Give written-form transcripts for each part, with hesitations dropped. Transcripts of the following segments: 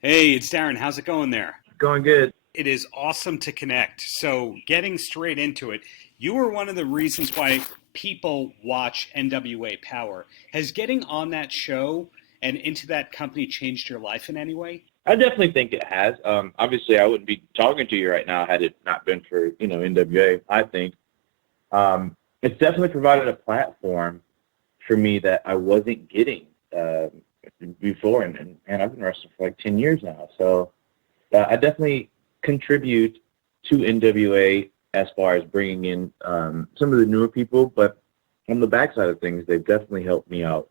Hey, it's Darren. How's it going there? Going good. It is awesome to connect. So, getting straight into it, you were one of the reasons why people watch NWA Power. Has getting on that show and into that company changed your life in any way? I definitely think it has. Obviously, I wouldn't be talking to you right now had it not been for NWA. I think it's definitely provided a platform for me that I wasn't getting before, and I've been wrestling for like 10 years now. So I definitely contribute to NWA as far as bringing in some of the newer people, but on the backside of things, they've definitely helped me out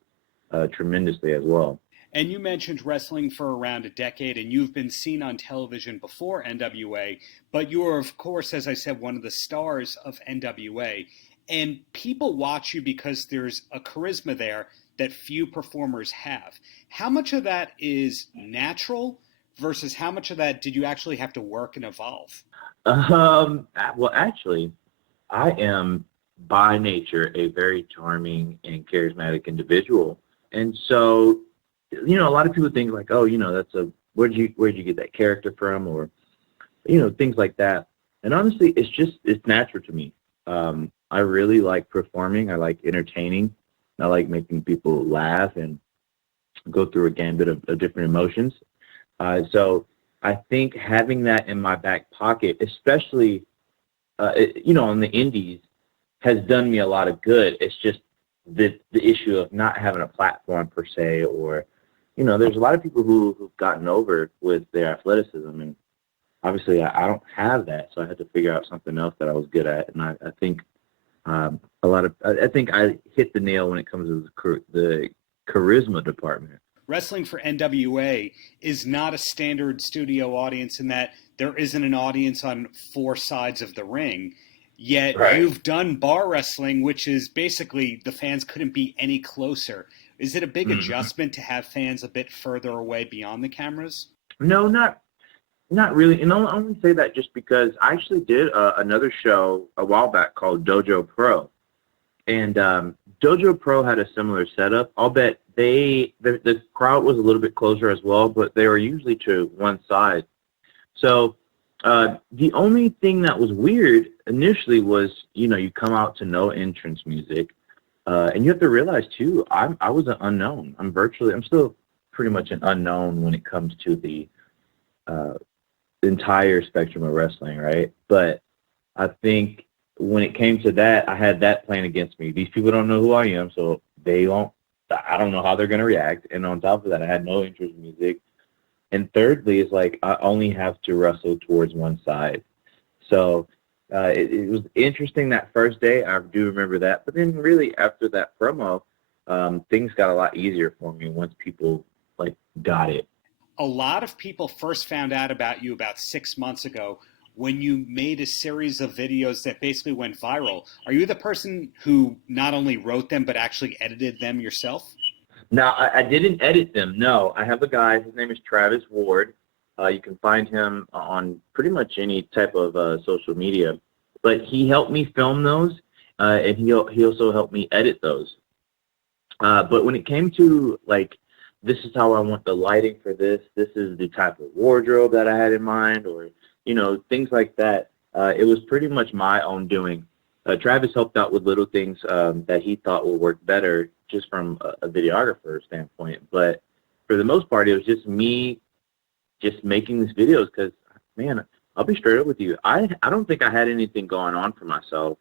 tremendously as well. And you mentioned wrestling for around a decade, and you've been seen on television before NWA, but you are, of course, as I said, one of the stars of NWA. And people watch you because there's a charisma there that few performers have. How much of that is natural versus how much of that did you actually have to work and evolve? Well, actually, I am by nature a very charming and charismatic individual, and so a lot of people think like, oh, that's a where'd you get that character from, or things like that. And honestly, it's natural to me. I really like performing. I like entertaining. I like making people laugh and go through a gambit of different emotions. So I think having that in my back pocket, especially on the indies, has done me a lot of good. It's just the issue of not having a platform per se, or there's a lot of people who've gotten over with their athleticism, and obviously I don't have that, so I had to figure out something else that I was good at, and I think I think I hit the nail when it comes to the charisma department. Wrestling for NWA is not a standard studio audience in that there isn't an audience on four sides of the ring. Yet Right. you've done bar wrestling, which is basically the fans couldn't be any closer. Is it a big Mhm. adjustment to have fans a bit further away beyond the cameras? No, not really, and I'll only say that just because I actually did another show a while back called Dojo Pro, and Dojo Pro had a similar setup. I'll bet the crowd was a little bit closer as well, but they were usually to one side. So the only thing that was weird initially was, you come out to no entrance music, and you have to realize too, I was an unknown. I'm still pretty much an unknown when it comes to uh, the entire spectrum of wrestling, right? But I think when it came to that, I had that playing against me. These people don't know who I am, so they won't. I don't know how they're gonna react. And on top of that, I had no interest in music. And thirdly, is like I only have to wrestle towards one side. So it was interesting that first day. I do remember that. But then, really, after that promo, things got a lot easier for me once people like got it. A lot of people first found out about you about 6 months ago when you made a series of videos that basically went viral. Are you the person who not only wrote them but actually edited them yourself? Now, I didn't edit them. No, I have a guy. His name is Travis Ward. You can find him on pretty much any type of social media. But he helped me film those, and he also helped me edit those. But when it came to like, this is how I want the lighting for this. This is the type of wardrobe that I had in mind, or things like that. It was pretty much my own doing. Travis helped out with little things that he thought would work better, just from a videographer standpoint. But for the most part, it was just me just making these videos because, man, I'll be straight up with you. I don't think I had anything going on for myself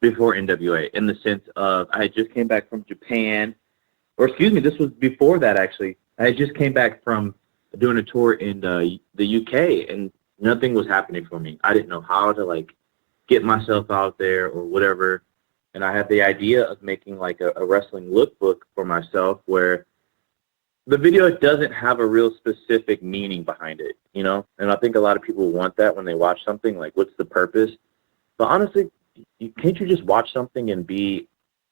before NWA, in the sense of I had just came back from Japan, or excuse me, this was before that actually. I had just came back from doing a tour in the UK, and nothing was happening for me. I didn't know how to like get myself out there or whatever. And I had the idea of making like a wrestling lookbook for myself, where the video doesn't have a real specific meaning behind it. And I think a lot of people want that when they watch something, like, what's the purpose? But honestly, can't you just watch something and be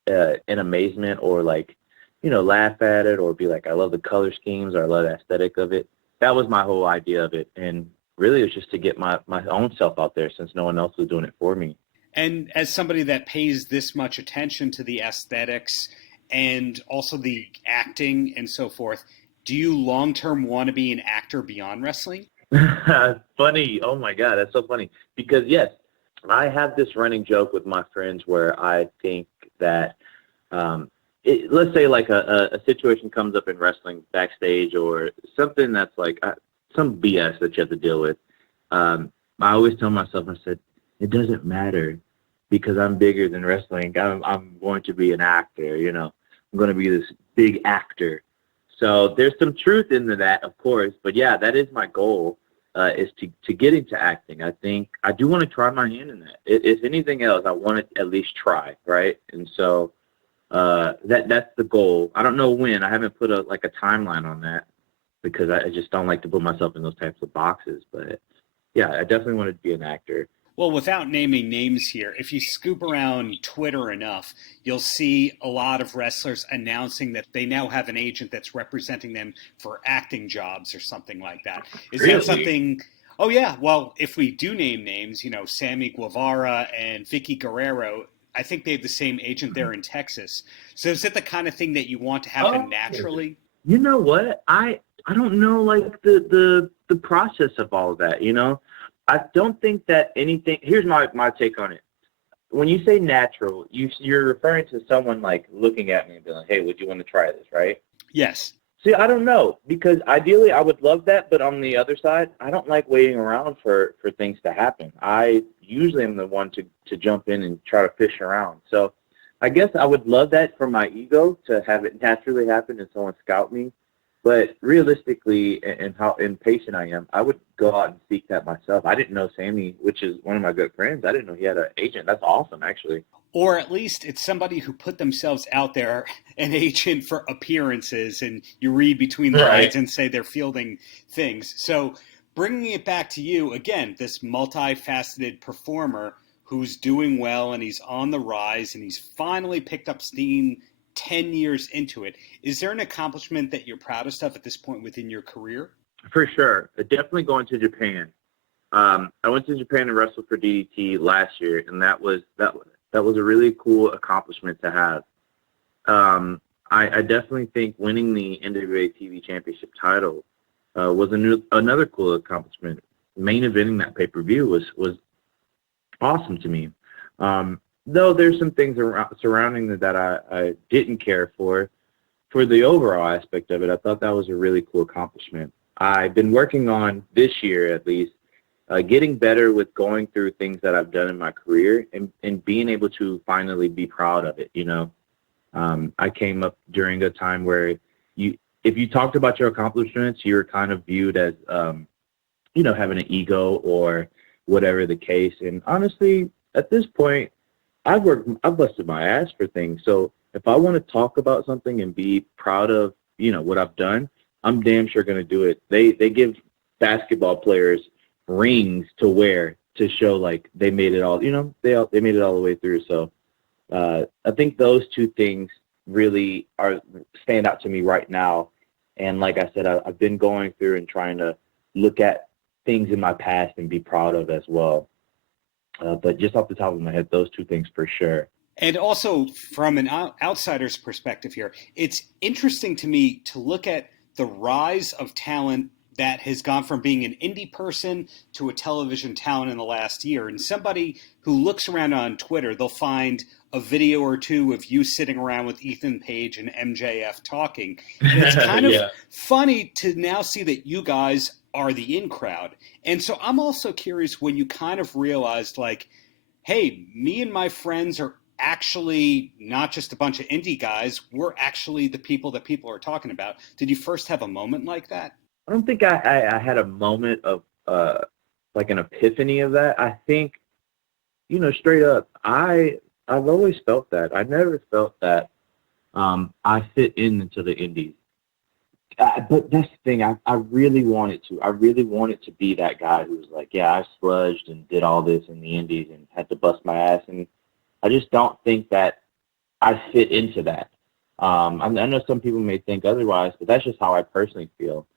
in amazement, or like, laugh at it, or be like, I love the color schemes, or I love the aesthetic of it. That was my whole idea of it. And really, it was just to get my own self out there, since no one else was doing it for me. And as somebody that pays this much attention to the aesthetics and also the acting and so forth, do you long-term want to be an actor beyond wrestling? Funny. Oh my God, that's so funny. Because yes, I have this running joke with my friends where I think that, let's say like a situation comes up in wrestling backstage or something that's like some BS that you have to deal with. I always tell myself, I said, it doesn't matter because I'm bigger than wrestling. I'm going to be an actor, you know, I'm going to be this big actor. So there's some truth into that, of course. But yeah, that is my goal, is to get into acting. I think I do want to try my hand in that. If anything else, I want to at least try, right? And so that's the goal. I don't know when. I haven't put a timeline on that because I just don't like to put myself in those types of boxes. But yeah, I definitely want to be an actor. Well, without naming names here, if you scoop around Twitter enough, you'll see a lot of wrestlers announcing that they now have an agent that's representing them for acting jobs or something like that. Is Really? that something? Oh, yeah. Well, if we do name names, you know, Sammy Guevara and Vicky Guerrero, I think they have the same agent there in Texas. So is it the kind of thing that you want to happen naturally? You know what? I don't know, like the process of all of that, you know? I don't think that anything. Here's my take on it. When you say natural, you're referring to someone like looking at me and being like, "Hey, would you want to try this?" Right? Yes. See, I don't know, because ideally I would love that, but on the other side, I don't like waiting around for things to happen. I usually am the one to jump in and try to fish around. So I guess I would love that for my ego to have it naturally happen and someone scout me. But realistically, and how impatient I am, I would go out and seek that myself. I didn't know Sammy, which is one of my good friends. I didn't know he had an agent. That's awesome, actually. Or at least it's somebody who put themselves out there, an agent for appearances, and you read between the lines and say they're fielding things. So bringing it back to you, again, this multifaceted performer who's doing well and he's on the rise and he's finally picked up steam 10 years into it. Is there an accomplishment that you're proudest of at this point within your career? For sure. Definitely going to Japan. I went to Japan and wrestled for DDT last year, and that was a really cool accomplishment to have. I definitely think winning the NWA TV Championship title was another cool accomplishment. Main eventing that pay-per-view was awesome to me. Though there's some things surrounding that I didn't care for the overall aspect of it, I thought that was a really cool accomplishment. I've been working on, this year at least, getting better with going through things that I've done in my career and being able to finally be proud of it, you know. I came up during a time where if you talked about your accomplishments, you were kind of viewed as, you know, having an ego or whatever the case. And honestly, at this point, I've busted my ass for things. So if I want to talk about something and be proud of, you know, what I've done, I'm damn sure going to do it. They give basketball players rings to wear to show like they made it all, you know, they made it all the way through. So I think those two things really stand out to me right now. And like I said, I've been going through and trying to look at things in my past and be proud of as well. But just off the top of my head, those two things for sure. And also from an outsider's perspective here, it's interesting to me to look at the rise of talent that has gone from being an indie person to a television talent in the last year. And somebody who looks around on Twitter, they'll find a video or two of you sitting around with Ethan Page and MJF talking. And it's kind of funny to now see that you guys are the in crowd. And so I'm also curious when you kind of realized like, hey, me and my friends are actually not just a bunch of indie guys. We're actually the people that people are talking about. Did you first have a moment like that? I don't think I had a moment of like an epiphany of that. I think, you know, straight up, I've always felt that. I never felt that I fit into the indies. But that's the thing. I really wanted to. I really wanted to be that guy who was like, yeah, I sludged and did all this in the indies and had to bust my ass. And I just don't think that I fit into that. I know some people may think otherwise, but that's just how I personally feel.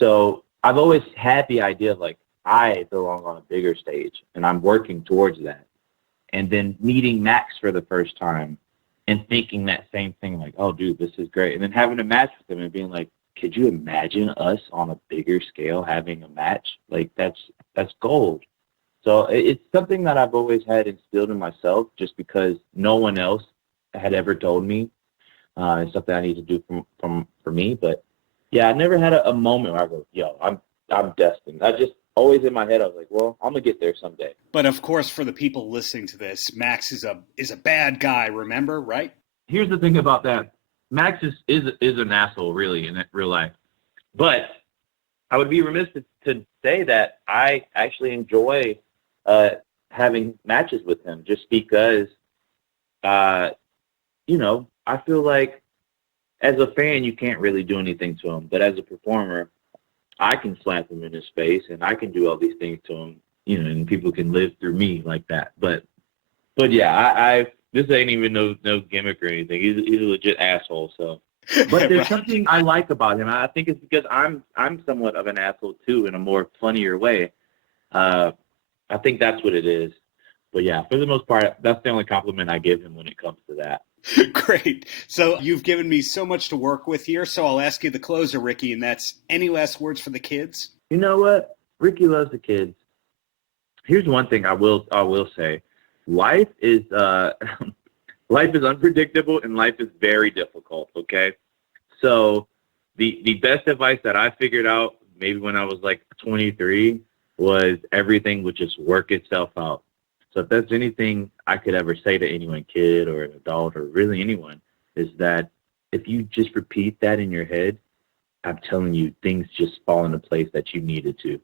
So I've always had the idea of like, I belong on a bigger stage and I'm working towards that. And then meeting Max for the first time and thinking that same thing, like, oh, dude, this is great. And then having a match with him and being like, could you imagine us on a bigger scale having a match? Like that's gold. So it's something that I've always had instilled in myself, just because no one else had ever told me. It's something I need to do for me. But yeah, I never had a moment where I go, yo, I'm destined. I just always in my head, I was like, well, I'm gonna get there someday. But of course, for the people listening to this, Max is a bad guy. Remember, right? Here's the thing about that. Max is an asshole, really, in real life. But I would be remiss to say that I actually enjoy having matches with him, just because, you know, I feel like as a fan, you can't really do anything to him. But as a performer, I can slap him in his face and I can do all these things to him, you know, and people can live through me like that. But yeah, I this ain't even no gimmick or anything. He's a legit asshole. So, but there's something I like about him. I think it's because I'm somewhat of an asshole too, in a more funnier way. I think that's what it is. But yeah, for the most part, that's the only compliment I give him when it comes to that. Great. So you've given me so much to work with here. So I'll ask you the closer, Ricky, and that's any last words for the kids? You know what? Ricky loves the kids. Here's one thing I will say. Life is unpredictable and life is very difficult, okay? So the best advice that I figured out maybe when I was like 23 was everything would just work itself out. So if there's anything I could ever say to anyone, kid or an adult or really anyone, is that if you just repeat that in your head, I'm telling you, things just fall into place that you needed to.